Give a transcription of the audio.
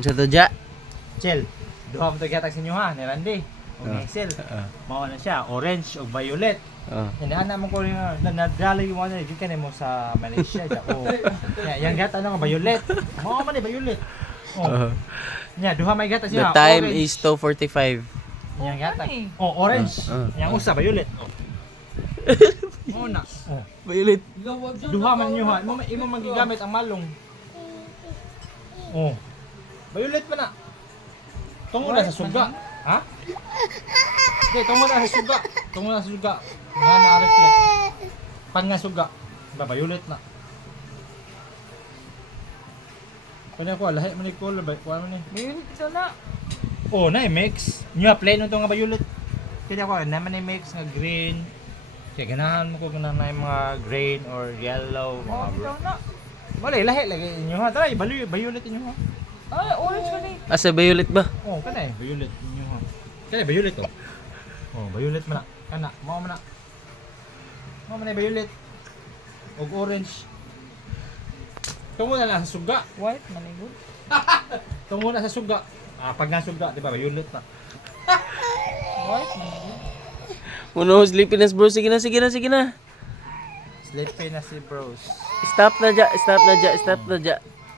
Sa to ja. Chill. Duha mo ito gatag sa inyo ha, ni Randy. O Excel. Mao na siya, orange o violet. Yan, anak mo ko rin nadali mo na gikan mo sa Malaysia. Oh. Yang gata ano nga violet. Mao man ni violet. Oh. Nya, duha may gata The siya. time orange. is 2:45. Yang gata. Oh, orange. Yang usa violet. Mao na. Oh. Violet. Duha man niyo ha. Imo magigamit ang malong. Oh. Violet pa na. Tungo na sa suga. Ha? Okay, tungo na sa suga. Tungo na sa suga. Nga na-reflect. Pan nga suga. Ba, violet na. Kanya ko, lahi man ni color ba? Kuha man ni. Violet ito na. Oh, na-mix. Nyo, plain ito nga violet. Kanya ko, naman i-mix nga green. Kaya ganahan mo ko na mga green or yellow. Mga Ito na. wala, lahi lagi inyo ha. Tara, violet inyo ha. Ay, orange ka na. Asa violet ba? Oh, kana violet inyo ha. Kana violet oh. Oh, violet man na. Kana, mao man na. Mao man na violet. Og orange. Tungo na lang sa suga. White, manigod. Tungo na sa suga. Ah, pag nasuga, di ba, violet na. White, manigod. Uno, sleepiness bro. Sige na, sige na, sige na. Sleepy na si bros. Stop na ja, stop na ja, stop na ja.